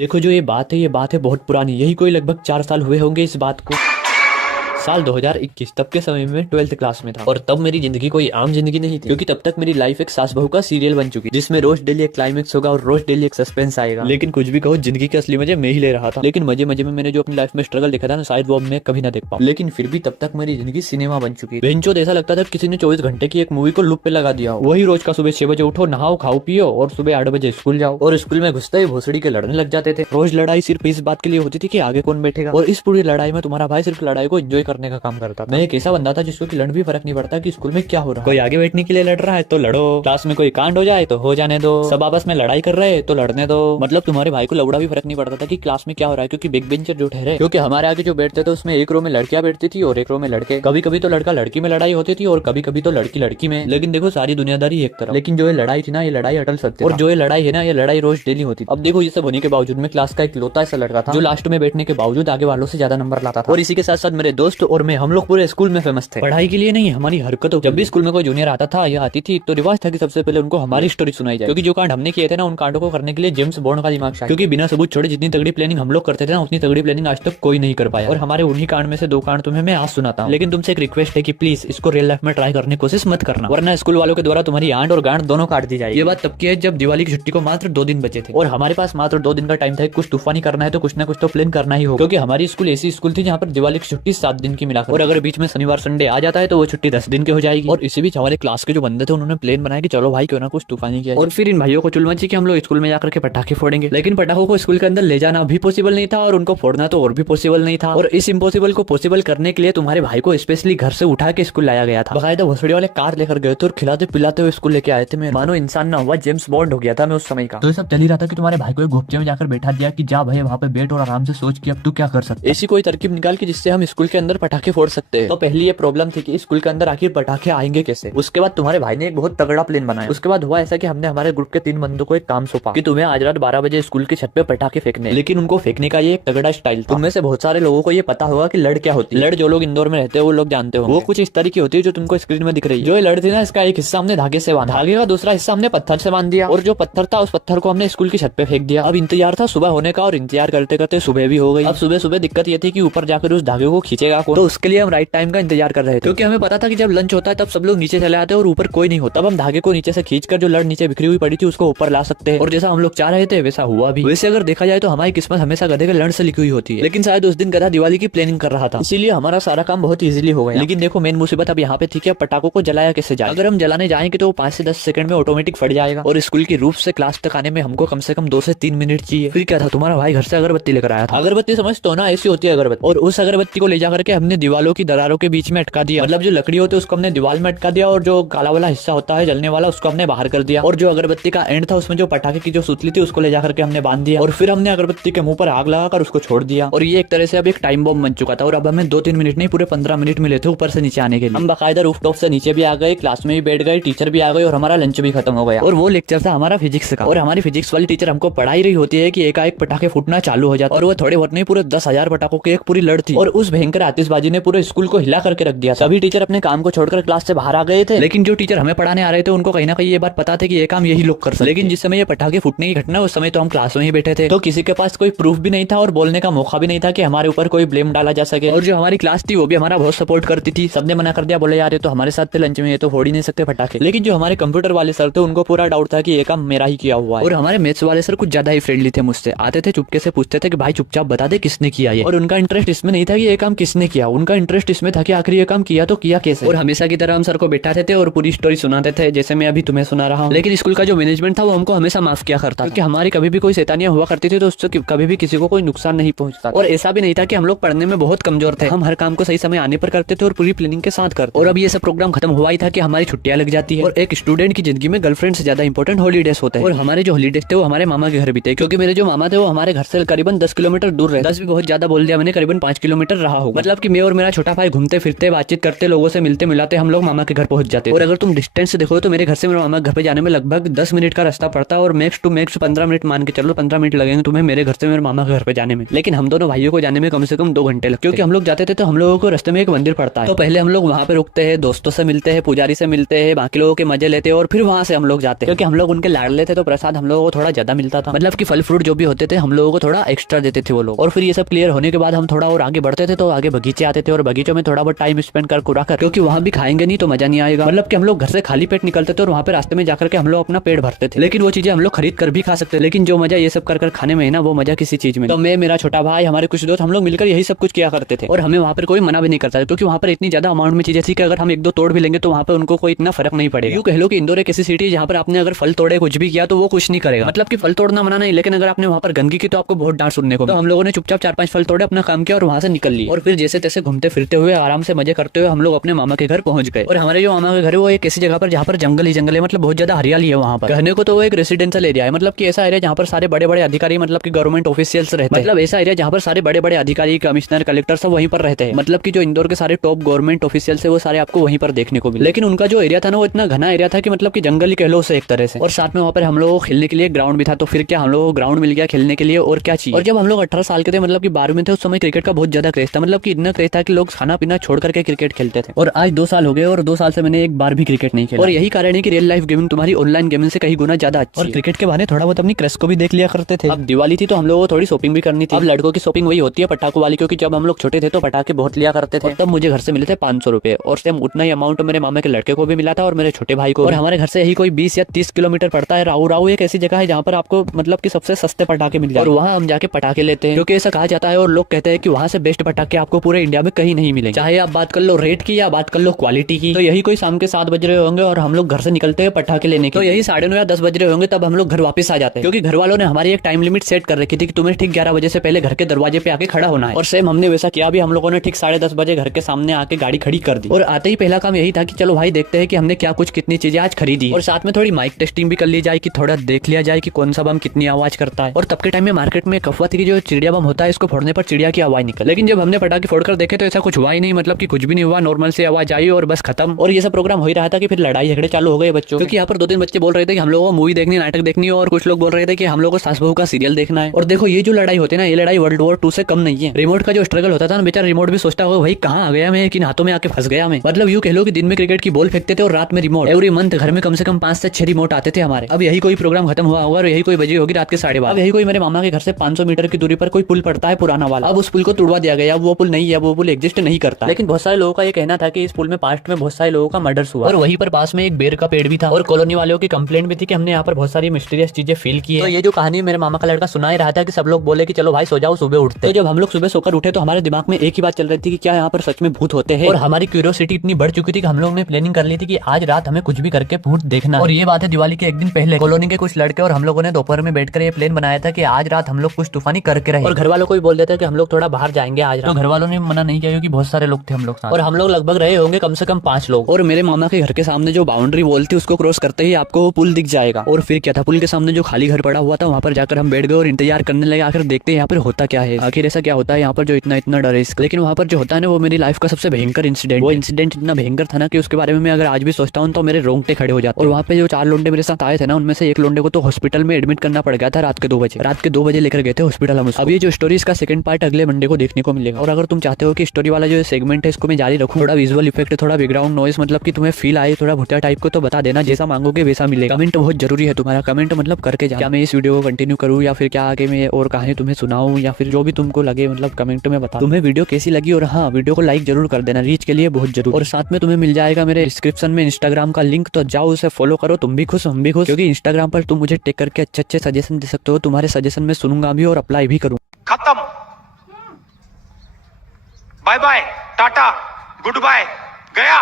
देखो जो ये बात है बहुत पुरानी, यही कोई लगभग 4 साल हुए होंगे इस बात को। साल 2021 तब के समय में 12th क्लास में था और तब मेरी जिंदगी कोई आम जिंदगी नहीं थी, क्योंकि तब तक मेरी लाइफ एक सास बहू का सीरियल बन चुकी, जिसमें रोज डेली एक क्लाइमेक्स होगा और रोज डेली एक सस्पेंस आएगा। लेकिन कुछ भी कहो, जिंदगी के असली मजे मैं ही ले रहा था। लेकिन मजे मजे में मैंने जो अपनी लाइफ में स्ट्रगल देखा था ना, शायद वो अब मैं कभी ना देख पाऊं। लेकिन फिर भी तब तक मेरी जिंदगी सिनेमा बन चुकी। बेंचो ऐसा लगता था किसी ने 24 घंटे की एक मूवी को लूप पे लगा दिया। वही रोज का सुबह 6 बजे उठो, नहाओ, खाओ, पियो और सुबह 8 बजे स्कूल जाओ। और स्कूल में घुसते ही भोसड़ी के लड़ने लग जाते थे। रोज लड़ाई सिर्फ इस बात के लिए होती थी कि आगे कौन बैठेगा, और इस पूरी लड़ाई में तुम्हारा भाई सिर्फ लड़ाई को एंजॉय करने का काम करता था। मैं एक ऐसा बंदा था जिसको कि लड़ भी फर्क नहीं पड़ता कि स्कूल में क्या हो रहा है। कोई आगे बैठने के लिए लड़ रहा है तो लड़ो, क्लास में कोई कांड हो जाए तो हो जाने दो, सब आपस में लड़ाई कर रहे हैं तो लड़ने दो। मतलब तुम्हारे भाई को लौड़ा भी फर्क नहीं पड़ता था कि क्लास में क्या हो रहा है, क्योंकि बिग बेंचर जो ठहरे, क्योंकि हमारे आगे जो बैठते थे उसमें एक रो में लड़कियां बैठती थी और एक रो में लड़के। कभी कभी तो लड़का लड़की में लड़ाई होती थी और कभी कभी तो लड़की लड़की में। लेकिन देखो सारी दुनियादारी एक तरफ, लेकिन जो ये लड़ाई थी ना, ये लड़ाई अटल सत्य, और जो ये लड़ाई है ना, ये लड़ाई रोज डेली होती। अब देखो ये सब होने के बावजूद मैं क्लास का एक लौता ऐसा लड़का था जो लास्ट में बैठने के बावजूद आगे वालों से ज्यादा नंबर लाता था। और इसी के साथ साथ मेरे दोस्त और मैं, हम लोग पूरे स्कूल में फेमस थे। पढ़ाई के लिए नहीं, हमारी हरकतों। जब भी स्कूल में कोई जूनियर आता था या आती थी तो रिवाज था कि सबसे पहले उनको हमारी स्टोरी सुनाई जाए, क्योंकि जो कांड हमने किए थे ना, उन कांडों को करने के लिए जेम्स बॉन्ड का दिमाग चाहिए। क्योंकि बिना सबूत छोड़े जितनी तगड़ी प्लानिंग हम लोग करते थे ना, उतनी तगड़ी प्लानिंग आज तक कोई नहीं कर पाया। और हमारे उन्हीं कांड में से 2 कांड तुम्हें मैं आज सुनाता हूं। लेकिन तुमसे एक रिक्वेस्ट है कि प्लीज इसको रियल लाइफ में ट्राई करने की कोशिश मत करना, वरना स्कूल वालों के द्वारा तुम्हारी आंट और गांड दोनों काट दी जाएगी। ये बात तब की है जब दिवाली की छुट्टी को मात्र 2 दिन बचे थे और हमारे पास मात्र 2 दिन का टाइम था। कुछ तूफानी करना है तो कुछ ना कुछ तो प्लान करना ही होगा, क्योंकि हमारी स्कूल ऐसी स्कूल थी जहाँ पर दिवाली की छुट्टी 7 दिन की मिलाकर, और अगर बीच में शनिवार संडे आ जाता है तो वो छुट्टी 10 दिन की हो जाएगी। और इसी बीच हमारे क्लास के जो बंदे थे उन्होंने प्लान बनाया कि चलो भाई क्यों ना कुछ तूफानी किया। और फिर इन भाइयों को चुलमची कि हम लोग स्कूल में जाकर के पटाखे फोड़ेंगे। लेकिन पटाखों को स्कूल के अंदर ले जाना भी पॉसिबल नहीं था और उनको फोड़ना तो और भी पॉसिबल नहीं था। और इस इम्पॉसिबल को पॉसिबल करने के लिए तुम्हारे भाई को स्पेशली घर से उठा के स्कूल लाया गया था। बकायदा भोसड़ी वाले कार लेकर गए थे और खिलाते पिलाते हुए स्कूल लेके आए थे। मैं मानो इंसान ना हुआ, जेम्स बॉन्ड हो गया था मैं उस समय का। तो ये सब चल ही रहा था कि तुम्हारे भाई को एक घोपचे में जाकर बैठा दिया कि जा भाई वहाँ पे बैठ और आराम से सोच कि अब तू क्या कर सकते। ऐसी कोई तरकीब निकाल के जिससे हम स्कूल के अंदर पटाखे फोड़ सकते हैं। तो पहली ये प्रॉब्लम थी कि स्कूल के अंदर आखिर पटाखे आएंगे कैसे। उसके बाद तुम्हारे भाई ने एक बहुत तगड़ा प्लान बनाया। उसके बाद हुआ ऐसा कि हमने हमारे ग्रुप के 3 बंदों को एक काम सौंपा कि तुम्हें आज रात 12 बजे स्कूल की छत पे पटाखे फेंकने। लेकिन उनको फेंकने का ये एक तगड़ा स्टाइल था। उनमें से बहुत सारे लोगों को ये पता होगा कि लड़ क्या होती है। लड़ जो लोग इंदौर में रहते हैं वो लोग जानते हो, वो कुछ इस तरह की होती है जो तुमको स्क्रीन में दिख रही है। जो ये लड़ थी ना, इसका एक हिस्सा हमने धागे से बांधा, धागे का दूसरा हिस्सा हमने पत्थर से बांध दिया, और जो पत्थर था उस पत्थर को हमने स्कूल की छत पे फेंक दिया। अब इंतजार था सुबह होने का, और इंतजार करते करते सुबह भी हो गई। अब सुबह सुबह दिक्कत ये थी कि ऊपर जाकर उस धागे को खींचेगा कौन। तो उसके लिए हम राइट टाइम का इंतजार कर रहे थे, क्योंकि हमें पता था कि जब लंच होता है तब सब लोग नीचे चले आते हैं और ऊपर कोई नहीं होता। तब हम धागे को नीचे से खींचकर जो लड़ नीचे बिखरी हुई पड़ी थी उसको ऊपर ला सकते हैं। और जैसा हम लोग चाह रहे थे वैसा हुआ भी। वैसे अगर देखा जाए तो हमारी किस्मत हमेशा गधे के लड़ से लिखी हुई होती है, लेकिन शायद उस दिन गधा दिवाली की प्लानिंग कर रहा था, इसीलिए हमारा सारा काम बहुत इजीली हो गया। लेकिन देखो मेन मुसीबत अब यहाँ पे थी कि पटाखों को जलाया कैसे जाए। अगर हम जलाने जाएंगे तो 5 से 10 सेकंड में ऑटोमेटिक फट जाएगा, और स्कूल की रूफ से क्लास तक आने में हमको कम से कम 2 से 3 मिनट चाहिए। फिर क्या था, तुम्हारा भाई घर से अगरबत्ती लेकर आया था। अगरबत्ती समझते हो ना, ऐसी होती है अगरबत्ती, और उस अगरबत्ती को ले जाकर के हमने दीवालों की दरारों के बीच में अटका दिया। मतलब जो लकड़ी होती है उसको हमने दीवार में अटका दिया, और जो काला वाला हिस्सा होता है जलने वाला उसको हमने बाहर कर दिया। और जो अगरबत्ती का एंड था उसमें जो पटाखे की जो सुतली थी उसको ले जाकर के हमने बांध दिया, और फिर हमने अगरबत्ती के मुंह पर आग लगाकर उसको छोड़ दिया। और ये एक तरह से अब एक टाइम बॉम्ब बन चुका था, और अब हमें 2-3 मिनट नहीं पूरे 15 मिनट मिले थे ऊपर से नीचे आने के लिए। हम बाकायदा रूफटॉप से नीचे भी आ गए, क्लास में भी बैठ गए, टीचर भी आ गए, और हमारा लंच भी खत्म हो गया। और वो लेक्चर था हमारा फिजिक्स का, और हमारी फिजिक्स वाली टीचर हमको पढ़ा ही रही होती है कि एकाएक पटाखे फूटना चालू हो जाता, और वो थोड़े बहुत नहीं पूरे 10,000 पटाखों की एक पूरी लड़ थी। और उस भयंकर आतिशबाजी ने पूरे स्कूल को हिला करके रख दिया। सभी टीचर अपने काम को छोड़कर क्लास से बाहर आ गए थे, लेकिन जो टीचर हमें पढ़ाने आ रहे थे उनको कहीं ना कहीं ये बात पता थी कि ये काम यही लोग कर सकते। लेकिन जिस समय ये पटाखे फूटने की घटना, उस समय तो हम क्लास में ही बैठे थे, तो किसी के पास कोई प्रूफ भी नहीं था और बोलने का मौका भी नहीं था कि हमारे ऊपर कोई ब्लेम डाला जा सके। और जो हमारी क्लास थी वो भी हमारा बहुत सपोर्ट करती थी। सबने मना कर दिया, बोले यार ये तो हमारे साथ थे लंच में, ये तो फोड़ ही नहीं सकते पटाखे। लेकिन जो हमारे कंप्यूटर वाले सर थे उनको पूरा डाउट था कि ये काम मेरा ही किया हुआ है। और हमारे मैथ्स वाले सर कुछ ज्यादा ही फ्रेंडली थे मुझसे, आते थे चुपके से पूछते थे कि भाई चुपचाप बता दे किसने किया ये। और उनका इंटरेस्ट इसमें नहीं था कि ये काम किसने किया, उनका इंटरेस्ट इसमें था कि आखिर ये काम किया तो किया कैसे। और हमेशा की तरह हम सर को बैठाते थे और पूरी स्टोरी सुनाते थे, जैसे मैं अभी तुम्हें सुना रहा हूँ। लेकिन स्कूल का जो मैनेजमेंट था वो हमको हमेशा माफ किया करता, क्योंकि हमारी कभी भी कोई शैतानियां हुआ करती थी तो उससे कभी भी किसी को कोई नुकसान नहीं पहुंचता। और ऐसा भी नहीं था कि हम लोग पढ़ने में बहुत कमजोर थे, हम हर काम को सही समय आने पर करते थे और पूरी प्लानिंग के साथ करते। और अब ये सब प्रोग्राम खत्म हुआ ही था कि हमारी छुट्टियां लग जाती है, और एक स्टूडेंट की जिंदगी में गर्लफ्रेंड से ज्यादा इंपॉर्टेंट हॉलीडेज होते हैं। और हमारे जो हॉलीडेज थे वो हमारे मामा के घर भी थे, क्योंकि मेरे जो मामा थे वो हमारे घर से करीबन 10 किलोमीटर दूर रहे। 10 भी बहुत ज्यादा बोल दिया मैंने, करीबन 5 किलोमीटर रहा होगा। मतलब कि मैं और मेरा छोटा भाई घूमते फिरते बातचीत करते लोगों से मिलते मिलाते हम लोग मामा के घर पहुंच जाते। और अगर तुम डिस्टेंस से देखो तो मेरे घर से मेरे मामा के घर पे जाने में लगभग 10 मिनट का रास्ता पड़ता है और मैक्स टू मैक्स 15 मिनट मान के चलो 15 मिनट लगेंगे तुम्हें मेरे घर से मेरे मामा के घर पे जाने में। लेकिन हम दोनों भाइयों को जाने में कम से कम 2 घंटे लगते, क्योंकि हम लोग जाते थे तो हम लोगों को रास्ते में एक मंदिर पड़ता है, तो पहले हम लोग वहाँ पे रुकते हैं, दोस्तों से मिलते हैं, पुजारी से मिलते हैं, बाकी लोगों के मजे लेते हैं और फिर वहाँ से हम लोग जाते हैं। क्योंकि हम लोग उनके लाडले थे तो प्रसाद हम लोगों को थोड़ा ज्यादा मिलता था, मतलब कि फल फ्रूट जो भी होते थे हम लोगों को थोड़ा एक्स्ट्रा देते थे वो लोग। और फिर ये सब क्लियर होने के बाद हम थोड़ा और आगे बढ़ते थे तो आगे बगीचे आते थे और बगीचों में थोड़ा बहुत टाइम स्पेंड कर कुरा कर, क्योंकि वहाँ भी खाएंगे नहीं तो मजा नहीं आएगा। मतलब कि हम लोग घर से खाली पेट निकलते थे और वहाँ पे रास्ते में जाकर के हम लोग अपना पेट भरते थे, लेकिन वो चीजें हम लोग खरीद कर भी खा सकते, लेकिन जो मजा ये सब कर खाने में है ना वो मजा किसी चीज में। तो मैं, मेरा छोटा भाई, हमारे कुछ दोस्त हम लोग मिलकर यही सब कुछ किया करते थे और हमें वहाँ पर कोई मना भी नहीं करता था, क्योंकि वहाँ पर इतनी ज्यादा अमाउंट में चीजें थी कि अगर हम 1-2 तोड़ भी लेंगे तो वहाँ पर उनको कोई इतना फर्क नहीं पड़ेगा। यूँ कह लो कि इंदौर एक ऐसी सिटी है जहाँ पर आपने अगर फल तोड़े कुछ भी किया तो वो कुछ नहीं करेगा, मतलब कि फल तोड़ना मना नहीं, लेकिन अगर आपने वहाँ पर गंदगी की तो आपको बहुत डांट सुनने को। तो हम लोगों ने चुपचाप 4-5 फल तोड़े, अपना काम किया और वहाँ से निकल लिए और फिर जैसे तैसे घूमते फिरते हुए आराम से मजे करते हुए हम लोग अपने मामा के घर पहुंच गए। और हमारे जो मामा के घर है वो एक ऐसी जगह पर जहाँ पर जंगल ही जंगल है, मतलब बहुत ज्यादा हरियाली है वहाँ पर। कहने को तो वो एक रेसिडेंशियल एरिया है, मतलब कि ऐसा एरिया जहाँ पर सारे बड़े बड़े अधिकारी, मतलब कि गवर्नमेंट ऑफिशियल्स रहते हैं, मतलब ऐसा एरिया जहाँ पर सारे बड़े बड़े अधिकारी, कमिश्नर, कलेक्टर सब वहीं पर रहते हैं, मतलब कि जो इंदौर के सारे टॉप गवर्नमेंट ऑफिशियल्स है वो सारे आपको वहीं पर देखने को मिले। लेकिन उनका जो एरिया था ना वो इतना घना एरिया था कि मतलब कि जंगल ही कह लो उसे एक तरह से। और साथ में वहाँ पर हम लोगों को खेलने के लिए ग्राउंड भी था, तो फिर क्या हम लोगों को ग्राउंड मिल गया खेलने के लिए और क्या चाहिए। और जब हम लोग 18 साल के थे, मतलब कि 12 में थे, उस समय क्रिकेट का बहुत ज्यादा क्रेज था, मतलब कि इतना क्रेज था कि लोग खाना पीना छोड़ करके क्रिकेट खेलते थे। और आज 2 साल हो गए और 2 साल से मैंने एक बार भी क्रिकेट नहीं खेला, और यही कारण है कि रियल लाइफ गेमिंग तुम्हारी ऑनलाइन गेमिंग से कहीं गुना ज्यादा अच्छी है। और क्रिकेट के बहाने थोड़ा बहुत अपनी क्रश को भी देख लिया करते थे। अब दिवाली थी तो हम लोगों को थोड़ी शॉपिंग भी करनी थी। अब लड़कों की शॉपिंग वही होती है पटाखों वाली, क्योंकि जब हम लोग छोटे थे तो पटाखे बहुत लिया करते थे। तब मुझे घर से मिले थे 500 रुपए और सेम उतना ही अमाउंट मेरे मामा के लड़के को भी मिला था और मेरे छोटे भाई को। और हमारे घर से यही कोई 20 या 30 किलोमीटर पड़ता है। राऊ राऊ एक ऐसी जगह है जहाँ पर आपको मतलब कि सबसे सस्ते पटाखे मिल जाते हैं और वहाँ हम जाके पटाखे लेते हैं, क्योंकि ऐसा कहा जाता है और लोग कहते हैं कि वहाँ से बेस्ट पटाखे आपको पूरे इंडिया में कहीं नहीं मिलेंगे, चाहे आप बात कर लो रेट की या बात कर लो क्वालिटी की। तो यही कोई शाम के 7 बज रहे होंगे और हम लोग घर से निकलते हैं पटाखे लेने के, तो यही 9:30 या 10 बज रहे होंगे तब हम लोग घर वापस आ जाते हैं, क्योंकि घर वालों ने हमारी एक टाइम लिमिट सेट कर रखी थी कि तुम्हें ठीक 11 बजे से पहले घर के दरवाजे पे आके खड़ा होना है। और सेम हमने वैसा किया भी, हम लोगों ने ठीक 10:30 बजे घर के सामने आके गाड़ी खड़ी कर दी और आते ही पहला काम यही था कि चलो भाई देखते हैं कि हमने क्या कुछ कितनी चीजें आज खरीदी, और साथ में थोड़ी माइक टेस्टिंग भी कर ली जाए कि थोड़ा देख लिया जाए कि कौन सा बम कितनी आवाज करता है। और तब के टाइम में मार्केट में एक अफवाह थी कि जो चिड़िया बम होता है इसको फोड़ने पर चिड़िया की आवाज निकल, लेकिन जब हमने पटाखे फोड़कर देखे तो ऐसा कुछ हुआ ही नहीं, मतलब कि कुछ भी नहीं हुआ, नॉर्मल से आवाज आई और बस खत्म। और ये सब प्रोग्राम हो ही रहा था कि फिर लड़ाई झगड़े चालू हो गए बच्चों, क्योंकि यहाँ पर 2-3 बच्चे बोल रहे थे कि हम लोगों को मूवी देखनी, नाटक देखनी है, और कुछ लोग बोल रहे थे कि हम लोगों को सास बहू का सीरियल देखना है। और देखो ये जो लड़ाई होती है ना, ये लड़ाई वर्ल्ड वॉर 2 से कम नहीं है। रिमोट का जो स्ट्रगल होता था ना, बेचारा रिमोट भी सोचता होगा भाई कहाँ आ गया मैं, किन हाथों में आके फंस गया मैं। मतलब यूँ कह लो कि दिन में क्रिकेट की बॉल फेंकते थे और रात में रिमोट। एवरी मंथ घर में कम से कम 5 से 6 रिमोट आते थे हमारे। अब यही कोई प्रोग्राम खत्म हुआ होगा और यही कोई बजी होगी रात के 12:30। अब यही कोई मेरे मामा के घर से 500 मीटर की दूरी पर कोई पुल पड़ता है पुराना वाला, अब उस पुल को तोड़वा दिया गया, अब वो पुल नहीं है, वो पुल एग्जिस्ट नहीं करता। लेकिन बहुत सारे लोगों का ये कहना था कि इस पुल में पास्ट में बहुत सारे लोगों का मर्डर्स हुआ और वहीं पर पास में एक बेर का पेड़ भी था, और कॉलोनी वालों की कंप्लेंट भी थी कि हमने यहाँ पर बहुत सारी मिस्टीरियस चीजें फील की है। तो ये जो कहानी मेरे मामा का लड़का सुना ही रहा था कि सब लोग बोले कि चलो भाई सो जाओ, सुबह उठते। तो जब हम लोग सुबह सोकर उठे तो हमारे दिमाग में एक ही बात चल रही थी कि क्या यहाँ पर सच में भूत होते हैं, और हमारी क्यूरियोसिटी इतनी बढ़ चुकी थी कि हम लोग ने प्लानिंग कर ली थी कि आज रात हमें कुछ भी करके भूत देखना। और ये बात है दिवाली के एक दिन पहले कॉलोनी के कुछ लड़के और हम लोगों ने दोपहर में बैठकर ये प्लान बनाया था कि आज रात हम लोग कुछ तूफानी करके रहे, और घर वालों को भी बोल देते कि हम लोग थोड़ा बाहर जाएंगे आज। तो घर वालों ने मना नहीं किया क्योंकि बहुत सारे लोग थे हम लोग साथ, और हम लोग लगभग रहे होंगे कम से कम 5 लोग। और मेरे मामा के घर के सामने जो बाउंड्री वॉल थी उसको क्रॉस करते ही आपको वो पुल दिख जाएगा। और फिर क्या था, पुल के सामने जो खाली घर पड़ा हुआ था वहाँ पर जाकर हम बैठ गए और इंतजार करने लगे, आखिर देखते हैं यहाँ पर होता क्या है, आखिर ऐसा क्या होता है यहाँ पर जो इतना इतना डर है। लेकिन वहाँ पर जो होता है ना वो मेरी लाइफ का सबसे भयंकर इंसिडेंट, वो इंसिडेंट इतना भयंकर था ना कि उसके बारे में मैं अगर आज भी सोचता हूँ तो मेरे रोंगटे खड़े हो जाते। और वहाँ पे जो 4 लोंडे मेरे साथ आए थे ना, उनमें से एक लोंडे को तो हॉस्पिटल में एडमिट करना पड़ गया था रात के 2 बजे लेकर गए थे हॉस्पिटल हम उसको। अब ये जो स्टोरी इसका सेकंड पार्ट अगले मंडे को देखने को मिलेगा। और अगर तुम चाहते हो कि स्टोरी वाला जो सेगमेंट है इसको मैं जारी रखूं, थोड़ा विजुअल इफेक्ट, थोड़ा बैकग्राउंड नॉइस, मतलब कि तुम्हें फील आए थोड़ा भुट्टा टाइप को, तो बता देना, जैसा मांगोगे वैसा मिलेगा। कमेंट बहुत जरूरी है, तुम्हारा कमेंट मतलब करके जा, क्या मैं इस वीडियो को कंटिन्यू करूँ या फिर क्या आगे मैं और कहानी तुम्हें सुनाऊं, या फिर जो भी तुमको लगे मतलब कमेंट में बता। तुम्हें वीडियो कैसी लगी, और हाँ वीडियो को लाइक जरूर कर देना, रीच के लिए बहुत जरूर। और साथ में तुम्हें मिल जाएगा मेरे डिस्क्रिप्शन में इंस्टाग्राम का लिंक, तो जाओ उसे फॉलो करो, तुम भी खुश हम भी खुश, क्योंकि इंस्टाग्राम पर तुम मुझे टेक करके अच्छे सजेशन दे सकते हो, तुम्हारे सजेशन में सुनूंगा भी और अप्लाई भी करूँ। खत्म, bye bye, tata, good, गया।